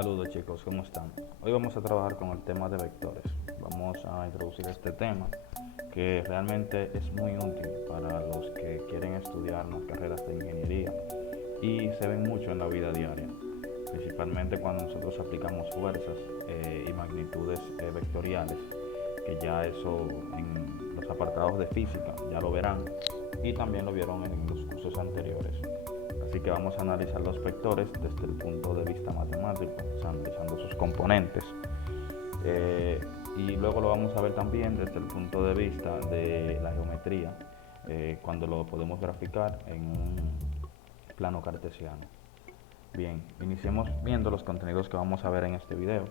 Saludos chicos, ¿cómo están? Hoy vamos a trabajar con el tema de vectores. Vamos a introducir este tema que realmente es muy útil para los que quieren estudiar las carreras de ingeniería y se ven mucho en la vida diaria, principalmente cuando nosotros aplicamos fuerzas y magnitudes vectoriales, que ya eso en los apartados de física ya lo verán y también lo vieron en los cursos anteriores. Así que vamos a analizar los vectores desde el punto de vista matemático, o sea, analizando sus componentes. Y luego lo vamos a ver también desde el punto de vista de la geometría, cuando lo podemos graficar en un plano cartesiano. Bien, iniciemos viendo los contenidos que vamos a ver en este video.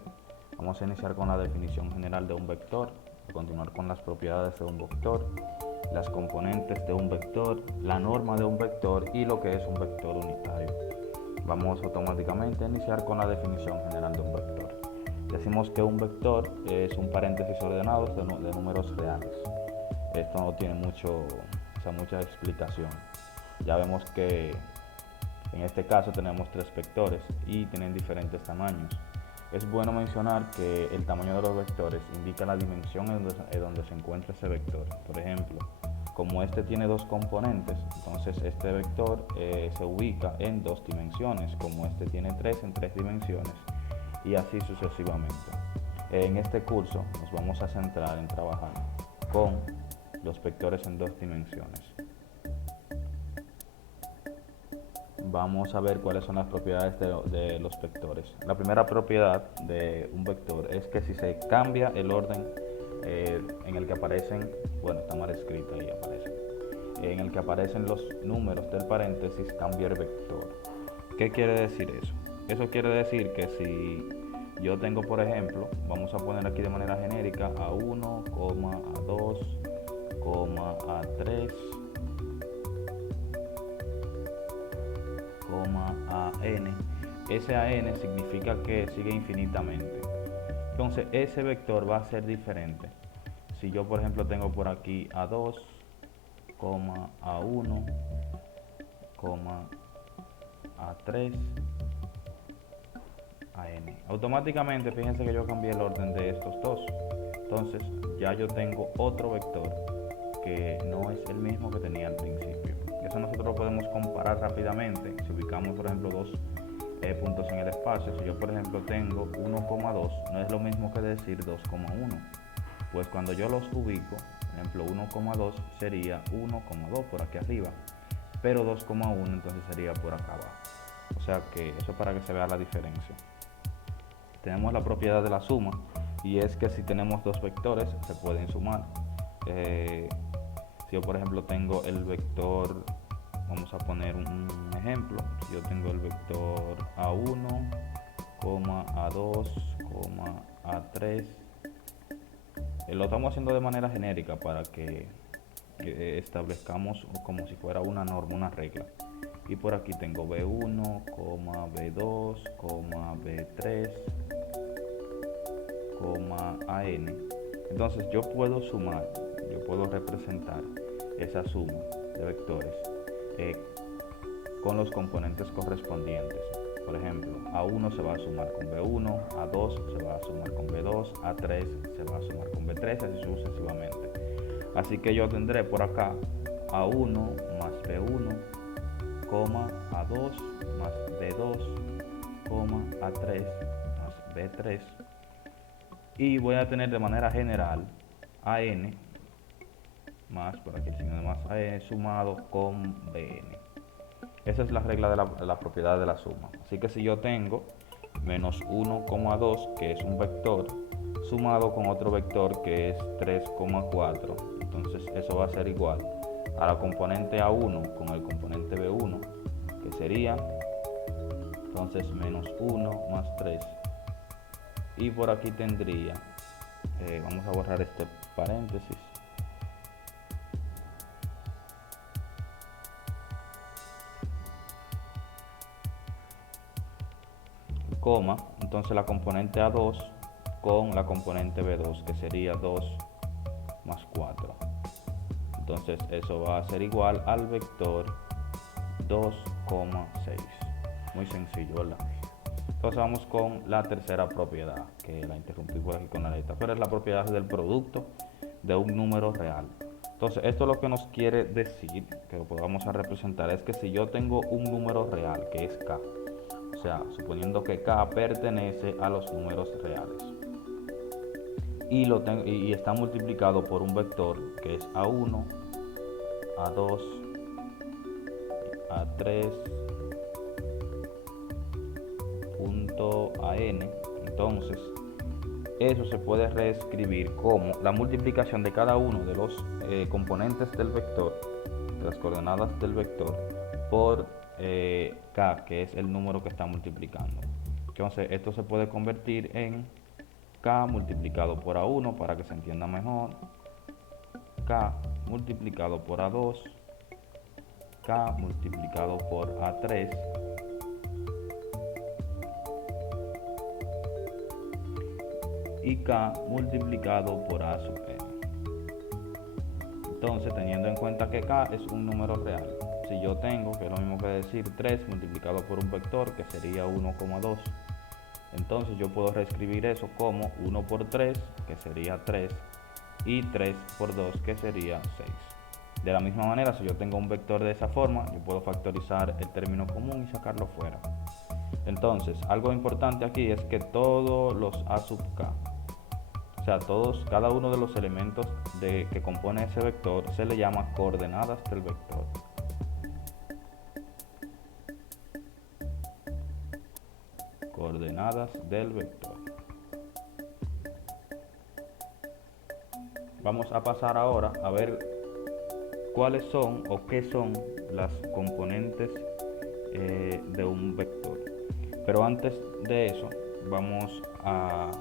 Vamos a iniciar con la definición general de un vector, a continuar con las propiedades de un vector, las componentes de un vector, la norma de un vector y lo que es un vector unitario. Vamos automáticamente a iniciar con la definición general de un vector. Decimos que un vector es un paréntesis ordenado de números reales. Esto no tiene mucha explicación. Ya vemos que en este caso tenemos tres vectores y tienen diferentes tamaños. Es bueno mencionar que el tamaño de los vectores indica la dimensión en donde se encuentra ese vector. Por ejemplo, como este tiene dos componentes, entonces este vector se ubica en dos dimensiones, como este tiene tres en tres dimensiones, y así sucesivamente. En este curso nos vamos a centrar en trabajar con los vectores en dos dimensiones. Vamos a ver cuáles son las propiedades de los vectores. La primera propiedad de un vector es que si se cambia el orden en el que aparecen, bueno, está mal escrito ahí, en el que aparecen los números del paréntesis, cambia el vector. ¿Qué quiere decir eso? Eso quiere decir que si yo tengo, por ejemplo, vamos a poner aquí de manera genérica A1, A2, A3, AN. Ese AN significa que sigue infinitamente. Entonces ese vector va a ser diferente. Si yo por ejemplo tengo por aquí A2, A1, A3, AN. Automáticamente fíjense que yo cambié el orden de estos dos. Entonces ya yo tengo otro vector que no es el mismo que tenía al principio. Eso nosotros lo podemos comparar rápidamente. Si ubicamos por ejemplo dos puntos en el espacio, si yo por ejemplo tengo 1,2, no es lo mismo que decir 2,1. Pues cuando yo los ubico, por ejemplo 1,2 sería 1,2 por aquí arriba, pero 2,1 entonces sería por acá abajo. O sea que eso es para que se vea la diferencia. Tenemos la propiedad de la suma, y es que si tenemos dos vectores se pueden sumar. Si yo por ejemplo tengo el vector, vamos a poner un ejemplo, si yo tengo el vector A1, A2, A3, lo estamos haciendo de manera genérica para que establezcamos como si fuera una norma, una regla. Y por aquí tengo B1, B2, B3, AN. Entonces yo puedo sumar, yo puedo representar esa suma de vectores con los componentes correspondientes. Por ejemplo, A1 se va a sumar con B1, A2 se va a sumar con B2, A3 se va a sumar con B3, así sucesivamente. Así que yo tendré por acá A1 más B1, A2 más B2, A3 más B3, y voy a tener de manera general AN más, por aquí el signo de más, AN sumado con BN. Esa es la regla de la propiedad de la suma. Así que si yo tengo menos 1,2, que es un vector, sumado con otro vector que es 3,4, entonces eso va a ser igual a la componente A1 con el componente B1, que sería entonces menos 1 más 3. Y por aquí tendría, vamos a borrar este paréntesis, coma, entonces la componente A2 con la componente B2, que sería 2 más 4. Entonces eso va a ser igual al vector 2,6. Muy sencillo, ¿verdad? Entonces vamos con la tercera propiedad, que la interrumpí por aquí con la letra, pero es la propiedad del producto de un número real. Entonces esto lo que nos quiere decir, que lo podamos a representar, es que si yo tengo un número real, que es k, o sea, suponiendo que k pertenece a los números reales, y está multiplicado por un vector que es a1, a2, a3, punto a-n, entonces eso se puede reescribir como la multiplicación de cada uno de los componentes del vector, de las coordenadas del vector, por k, que es el número que está multiplicando. Entonces esto se puede convertir en k multiplicado por a1 para que se entienda mejor, k multiplicado por a2, k multiplicado por a3, y k multiplicado por a sub n. Entonces, teniendo en cuenta que k es un número real, si yo tengo, que es lo mismo que decir 3 multiplicado por un vector, que sería 1,2, entonces yo puedo reescribir eso como 1 por 3, que sería 3, y 3 por 2, que sería 6. De la misma manera, si yo tengo un vector de esa forma, yo puedo factorizar el término común y sacarlo fuera. Entonces, algo importante aquí es que todos los a sub k, o sea, cada uno de los elementos que compone ese vector se le llama coordenadas del vector. Coordenadas del vector. Vamos a pasar ahora a ver cuáles son o qué son las componentes de un vector. Pero antes de eso, vamos a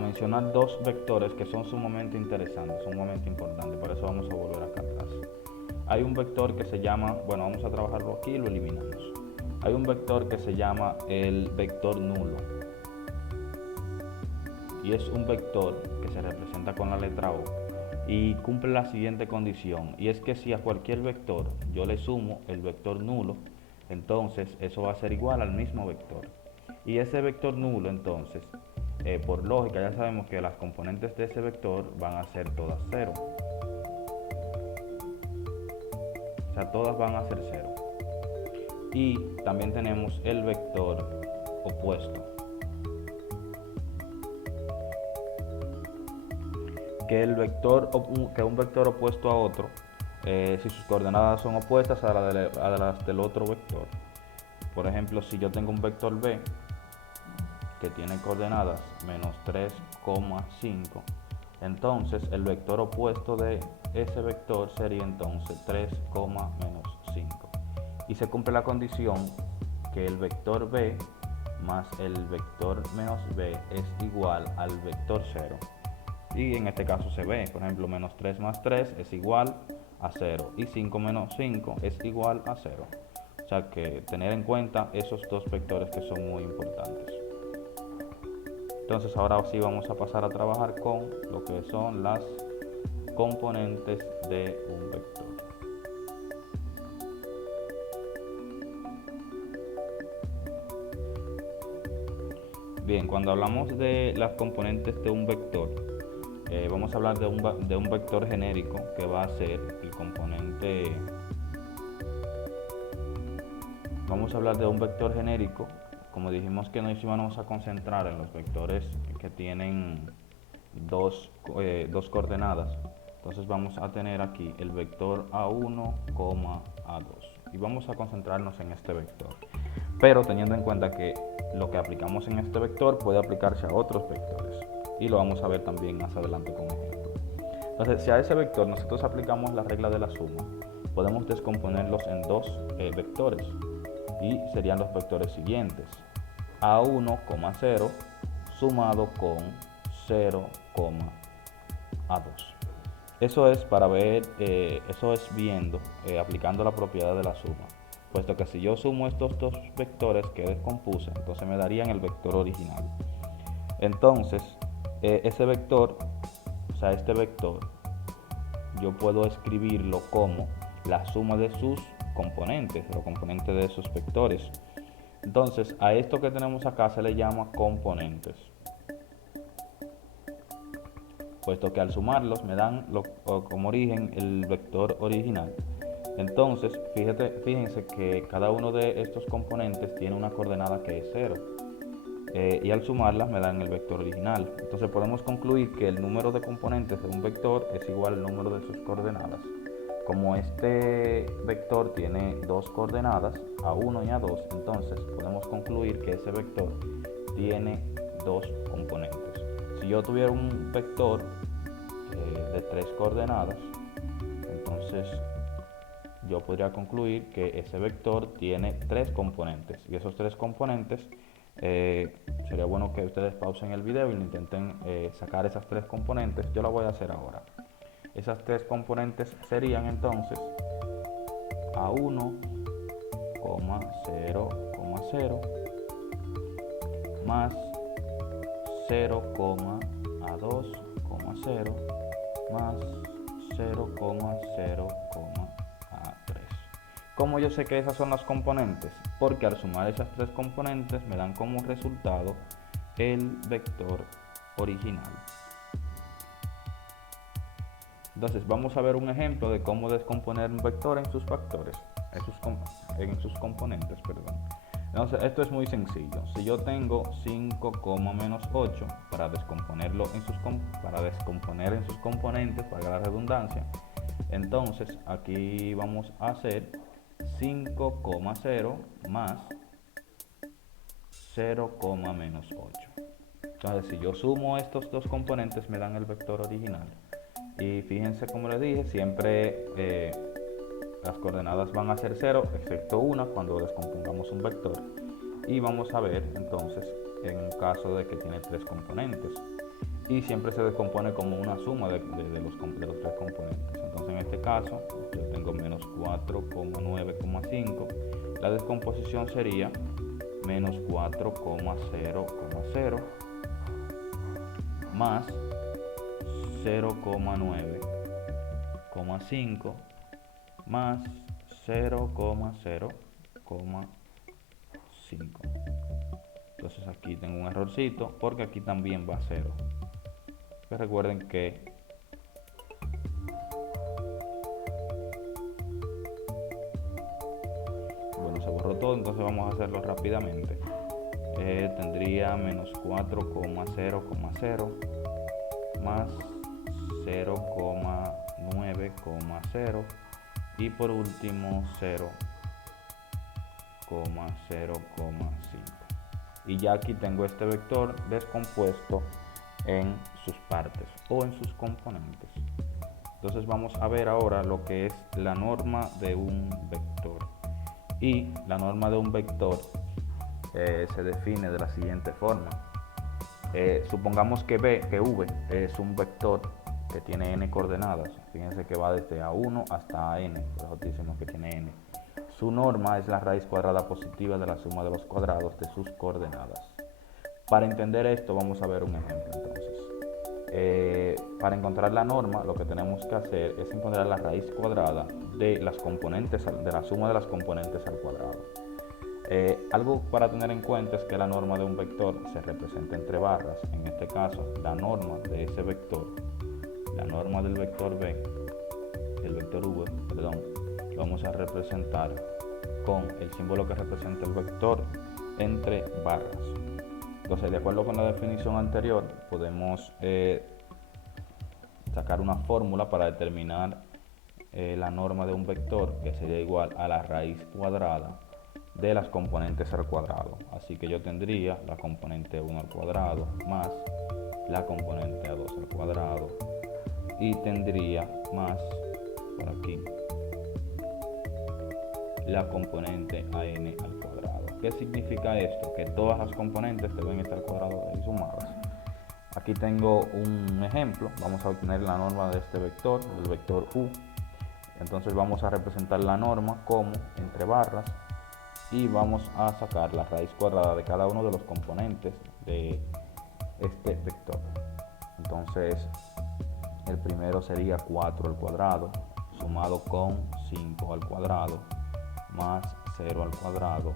mencionar dos vectores que son sumamente interesantes, sumamente importantes, por eso vamos a volver acá atrás. Hay un vector que se llama, bueno, vamos a trabajarlo aquí y lo eliminamos. Hay un vector que se llama el vector nulo, y es un vector que se representa con la letra O y cumple la siguiente condición, y es que si a cualquier vector yo le sumo el vector nulo, entonces eso va a ser igual al mismo vector. Y ese vector nulo, entonces, por lógica ya sabemos que las componentes de ese vector van a ser todas 0. O sea, todas van a ser 0. Y también tenemos el vector opuesto, que un vector opuesto a otro, si sus coordenadas son opuestas a las del otro vector. Por ejemplo, si yo tengo un vector b que tiene coordenadas menos 3,5, entonces el vector opuesto de ese vector sería entonces 3, menos 5. Y se cumple la condición que el vector b más el vector menos b es igual al vector 0. Y en este caso se ve, por ejemplo, menos 3 más 3 es igual a 0 y 5 menos 5 es igual a 0. O sea que tener en cuenta esos dos vectores que son muy importantes. Entonces ahora sí vamos a pasar a trabajar con lo que son las componentes de un vector. Bien, cuando hablamos de las componentes de un vector, vamos a hablar de un vector genérico que va a ser el componente. Vamos a hablar de un vector genérico. Como dijimos que nos íbamos a concentrar en los vectores que tienen dos coordenadas, entonces vamos a tener aquí el vector a1, a2, y vamos a concentrarnos en este vector, pero teniendo en cuenta que lo que aplicamos en este vector puede aplicarse a otros vectores, y lo vamos a ver también más adelante con ejemplo. Entonces, si a ese vector nosotros aplicamos la regla de la suma, podemos descomponerlos en dos vectores, y serían los vectores siguientes: a1, 0 sumado con 0, a2. Eso es para ver, aplicando la propiedad de la suma, puesto que si yo sumo estos dos vectores que descompuse, entonces me darían el vector original. Entonces, ese vector, o sea, este vector, yo puedo escribirlo como la suma de sus componentes, los componentes de esos vectores. Entonces, a esto que tenemos acá se le llama componentes, puesto que al sumarlos me dan como origen el vector original. Entonces, fíjense que cada uno de estos componentes tiene una coordenada que es 0. Y al sumarlas me dan el vector original. Entonces podemos concluir que el número de componentes de un vector es igual al número de sus coordenadas. Como este vector tiene dos coordenadas, A1 y A2, entonces podemos concluir que ese vector tiene dos componentes. Si yo tuviera un vector de 3 coordenadas, entonces yo podría concluir que ese vector tiene 3 componentes, y esos 3 componentes sería bueno que ustedes pausen el video y lo intenten sacar esas 3 componentes. Yo lo voy a hacer ahora. Esas 3 componentes serían entonces A1, 0, 0 más 0, A2, 0 más 0, 0, A3. ¿Cómo yo sé que esas son las componentes? Porque al sumar esas 3 componentes me dan como resultado el vector original. Entonces vamos a ver un ejemplo de cómo descomponer un vector en sus factores, en sus componentes, perdón. Entonces esto es muy sencillo. Si yo tengo 5, menos 8 para descomponer en sus componentes, para la redundancia, entonces aquí vamos a hacer 5, 0 más 0, menos 8. Entonces si yo sumo estos dos componentes me dan el vector original. Y fíjense, como les dije, siempre las coordenadas van a ser 0, excepto una cuando descompongamos un vector. Y vamos a ver entonces en un caso de que tiene 3 componentes. Y siempre se descompone como una suma de los 3 componentes. Entonces en este caso yo tengo menos 4,9,5. La descomposición sería menos 4,0,0 más 0,9,5 más 0,0,5. Entonces aquí tengo un errorcito porque aquí también va 0. Pero recuerden que se borró todo, entonces vamos a hacerlo rápidamente. Tendría menos 4,0,0 más 0,9,0 y por último 0,0,5. Y ya aquí tengo este vector descompuesto en sus partes o en sus componentes. Entonces vamos a ver ahora lo que es la norma de un vector. Y la norma de un vector se define de la siguiente forma. Supongamos que V es un vector que tiene n coordenadas. Fíjense que va desde A1 hasta a n, por eso decimos que tiene n. Su norma es la raíz cuadrada positiva de la suma de los cuadrados de sus coordenadas. Para entender esto vamos a ver un ejemplo entonces. Para encontrar la norma lo que tenemos que hacer es encontrar la raíz cuadrada de las componentes, de la suma de las componentes al cuadrado. Algo para tener en cuenta es que la norma de un vector se representa entre barras. En este caso, la norma de ese vector, la norma del vector V, el vector V, perdón, lo vamos a representar con el símbolo que representa el vector entre barras. Entonces, de acuerdo con la definición anterior, podemos sacar una fórmula para determinar la norma de un vector, que sería igual a la raíz cuadrada de las componentes al cuadrado. Así que yo tendría la componente 1 al cuadrado más la componente A2 al cuadrado y tendría más por aquí la componente AN al cuadrado. ¿Qué significa esto? Que todas las componentes deben estar al cuadrado y sumadas. Aquí tengo un ejemplo. Vamos a obtener la norma de este vector, el vector U. Entonces vamos a representar la norma como entre barras y vamos a sacar la raíz cuadrada de cada uno de los componentes de este vector. Entonces el primero sería 4 al cuadrado sumado con 5 al cuadrado más 0 al cuadrado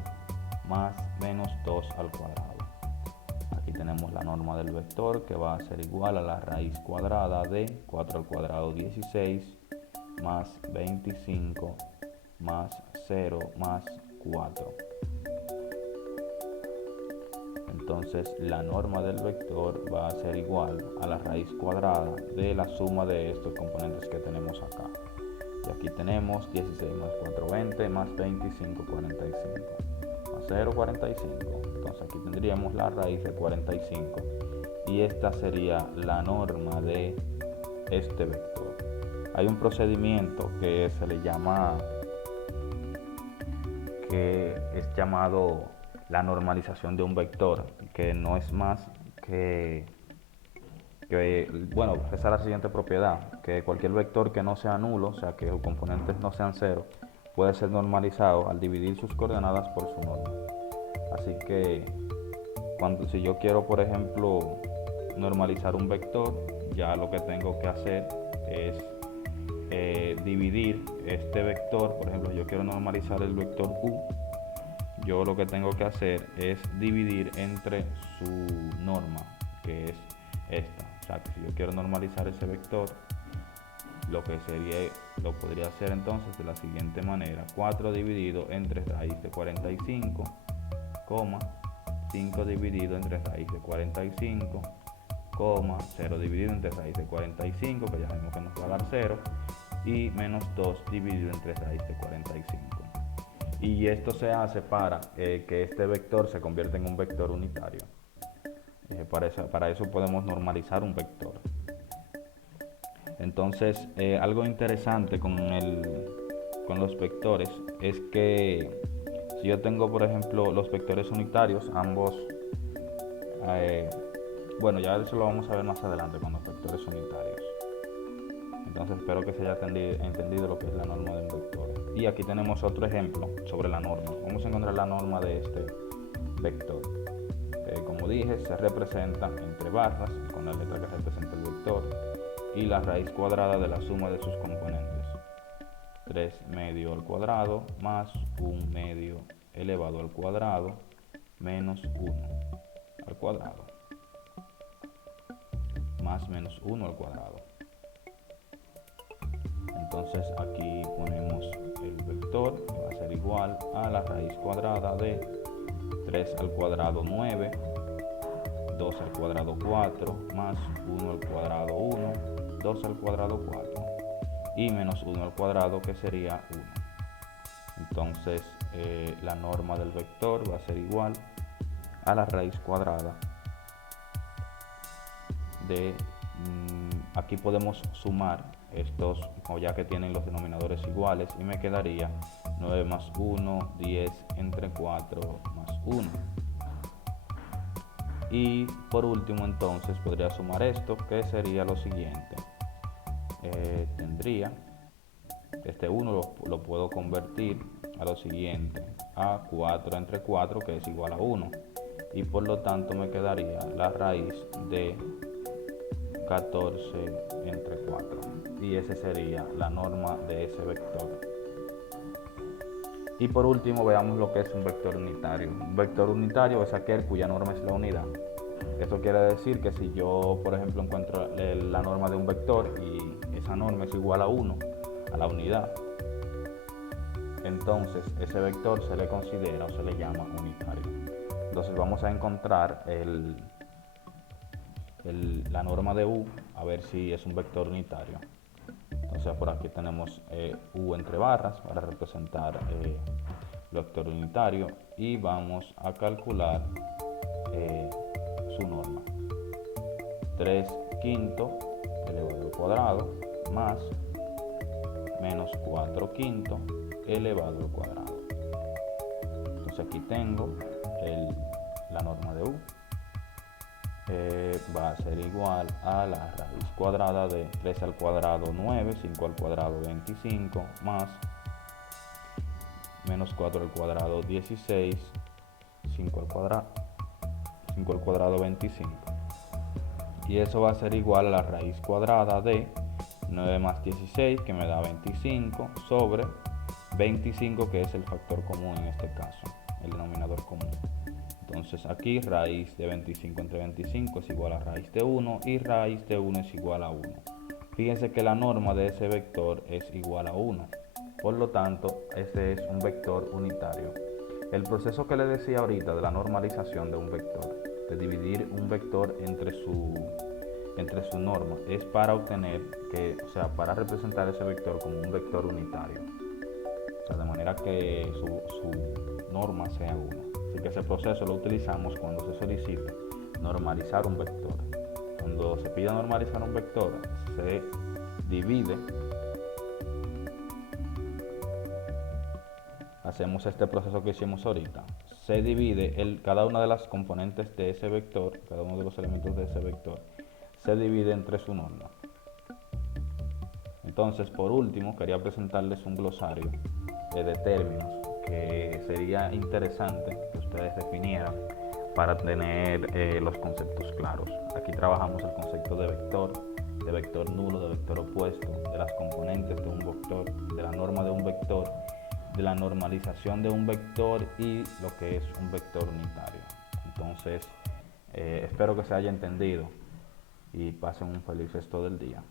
más menos 2 al cuadrado. Aquí tenemos la norma del vector, que va a ser igual a la raíz cuadrada de 4 al cuadrado 16 más 25 más 0 más 4. Entonces la norma del vector va a ser igual a la raíz cuadrada de la suma de estos componentes que tenemos acá. Y aquí tenemos 16 más 4, 20 más 25, 45 más 0, 45. Entonces aquí tendríamos la raíz de 45 y esta sería la norma de este vector. Hay un procedimiento que se le llama, que es llamado la normalización de un vector, que no es más que bueno, esa es la siguiente propiedad, que cualquier vector que no sea nulo, o sea que los componentes no sean cero, puede ser normalizado al dividir sus coordenadas por su norma. Así que si yo quiero, por ejemplo, normalizar un vector, ya lo que tengo que hacer es dividir este vector. Por ejemplo, yo quiero normalizar el vector u, yo lo que tengo que hacer es dividir entre su norma, que es esta. O sea que si yo quiero normalizar ese vector, lo podría hacer entonces de la siguiente manera: 4 dividido entre raíz de 45, 5 dividido entre raíz de 45, 0 dividido entre raíz de 45, que ya sabemos que nos va a dar 0, y menos 2 dividido entre raíz de 45. Y esto se hace para que este vector se convierta en un vector unitario. Para eso podemos normalizar un vector. Entonces, algo interesante con los vectores es que si yo tengo, por ejemplo, los vectores unitarios, ambos, bueno, ya eso lo vamos a ver más adelante con los vectores unitarios. Entonces espero que se haya entendido lo que es la norma de un vector. Y aquí tenemos otro ejemplo sobre la norma. Vamos a encontrar la norma de este vector. Como dije, se representa entre barras con la letra que representa el vector y la raíz cuadrada de la suma de sus componentes. 3 medio al cuadrado más 1 medio elevado al cuadrado menos 1 al cuadrado más menos 1 al cuadrado. Entonces aquí ponemos el vector, que va a ser igual a la raíz cuadrada de 3 al cuadrado 9, 2 al cuadrado 4, más 1 al cuadrado 1, 2 al cuadrado 4, y menos 1 al cuadrado, que sería 1. Entonces la norma del vector va a ser igual a la raíz cuadrada de, aquí podemos sumar estos, ya que tienen los denominadores iguales, y me quedaría 9 más 1, 10 entre 4 más 1. Y por último entonces podría sumar esto, que sería lo siguiente: tendría este 1 lo puedo convertir a lo siguiente, a 4 entre 4, que es igual a 1, y por lo tanto me quedaría la raíz de 14 entre 4, y esa sería la norma de ese vector. Y por último veamos lo que es un vector unitario. Un vector unitario es aquel cuya norma es la unidad. Esto quiere decir que si yo, por ejemplo, encuentro la norma de un vector y esa norma es igual a 1, a la unidad, entonces ese vector se le considera o se le llama unitario. Entonces vamos a encontrar la norma de u, a ver si es un vector unitario. Entonces por aquí tenemos u entre barras para representar el vector unitario, y vamos a calcular su norma: 3 quintos elevado al cuadrado más menos 4 quintos elevado al cuadrado. Entonces aquí tengo la norma de u, va a ser igual a la raíz cuadrada de 3 al cuadrado 9, 5 al cuadrado 25, más menos 4 al cuadrado 16, 5 al cuadrado 25. Y eso va a ser igual a la raíz cuadrada de 9 más 16, que me da 25, sobre 25, que es el factor común en este caso. el denominador común. Entonces aquí raíz de 25 entre 25 es igual a raíz de 1 y raíz de 1 es igual a 1. Fíjense que la norma de ese vector es igual a 1. Por lo tanto, ese es un vector unitario. El proceso que les decía ahorita de la normalización de un vector, de dividir un vector entre su norma, es para obtener para representar ese vector como un vector unitario. O sea, de manera que su norma sea 1. Así que ese proceso lo utilizamos cuando se solicita normalizar un vector. Cuando se pide normalizar un vector, se divide, hacemos este proceso que hicimos ahorita, se divide cada una de las componentes de ese vector, cada uno de los elementos de ese vector, se divide entre su norma. Entonces, por último, quería presentarles un glosario de términos que sería interesante que ustedes definieran para tener los conceptos claros. Aquí trabajamos el concepto de vector nulo, de vector opuesto, de las componentes de un vector, de la norma de un vector, de la normalización de un vector y lo que es un vector unitario. Entonces, espero que se haya entendido y pasen un feliz resto del día.